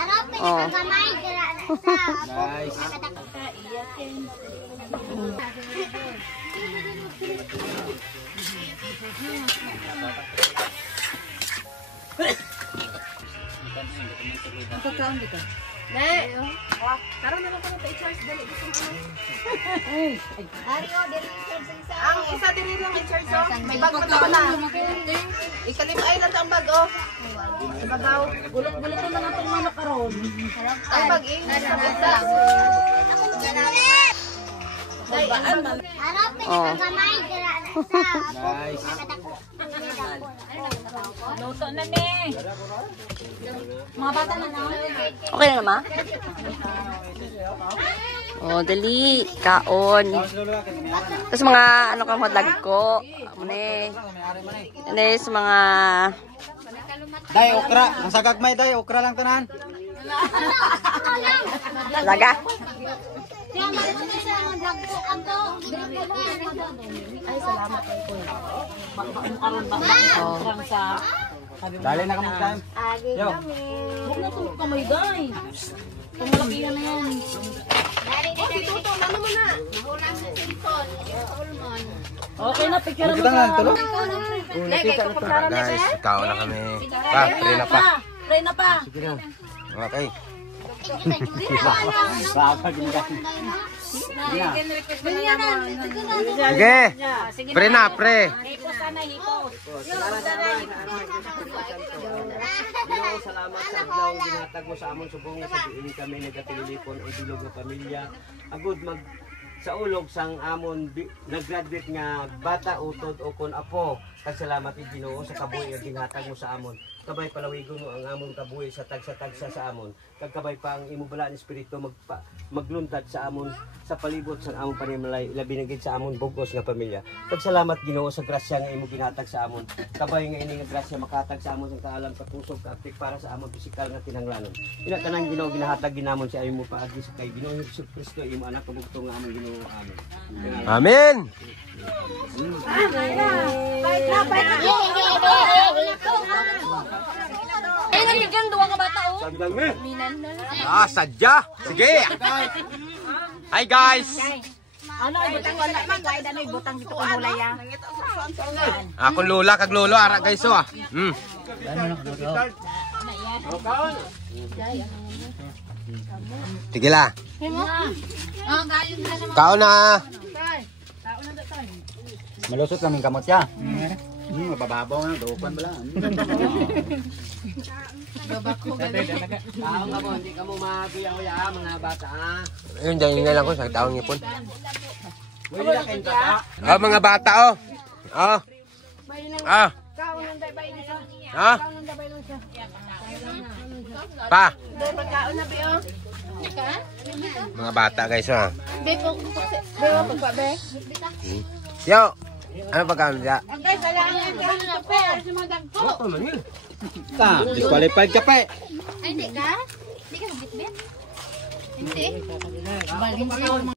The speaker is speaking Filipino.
Oh. Guys. Pagkaon dito. Ne. Tara na lang ko na i-charge dali dito. Ario, dili i-charge isa. Ang isa dili lang i-charge oh. May bag pa pala. Ikalim island ang bag oh. Bagaw, gulot-gulot na lang atong manok karon. Ang bag eh. Oh. Guys. Luto na ni. Mga bata na na. Okay na naman? Oh, dali. Kaon. Tapos mga ano kang madlag ko. Ano sa mga... Day, okra. Ang sagagmay, day. Okra lang tanan. Laga. Ay, salamat kay Kuya. Karon ba ang sa Dali na kamang time. Yo. huwag na ito kamay, day. Pumalakihan na yan. Si Tuto, ano mo na? Okay na, picture mo Kita nga, tulo. Guys, ikaw na kami. Pa, pray na pa. Pray na pa. Sige na. Okay. Sige, pray na, pray. Hipos sana, hipos. Salamat sa adlaw ginatag mo sa amon subong nga sa diin kami nagatilipon o bilog nga pamilya. Agud mag sa ulog sang amon nag-graduate nga bata utod o kon apo. Salamat ni Ginoo sa kabuhi nga ginatag mo sa amon. Kabay palawigon mo ang amon kabuhi sa tagsa-tagsa sa amon. Kag kabay pa ang imo bala ni espiritu magluntad sa amon sa palibot sa amon panimalay labi na gid sa amon bugos nga pamilya. Salamat Ginoo sa grasya nga imo ginatag sa amon. Kabay nga ini nga grasya makatag sa amon sa kaalam katusog kaaktik para sa amon pisikal nga tinanglanon. Ina kanang Ginoo ginahatag ginamon si ayo mo paagi sa kay Ginoo Hesus Kristo imo anak pabugtong nga amon Ginoo amen. Amen. Ay, nabigyan duwa ka bata oh. Sagdang me. Ah, sadya. Sige. Hi guys. Ano, ibutang wala na guide, ano, ibutang dito ko mulay ah. Akong lola kag lolo ara guys oh. Sige la. Kao na. Malusot kaming kamot siya. Mabababaw na. Dopan bala. Tao nga mo hindi ka mo mabiyaw-ya mga bata ha. Ayun, dahil nga lang ko sa taong ngipon. Wala na kayong bata. Oh, mga bata oh. Oh. Ah. Ah. Pa. Mga bata guys oh. Yo. Ano pagkain niya? Disqualified ka pa eh. Ay, hindi ka? Hindi ka nabitbit? Hindi.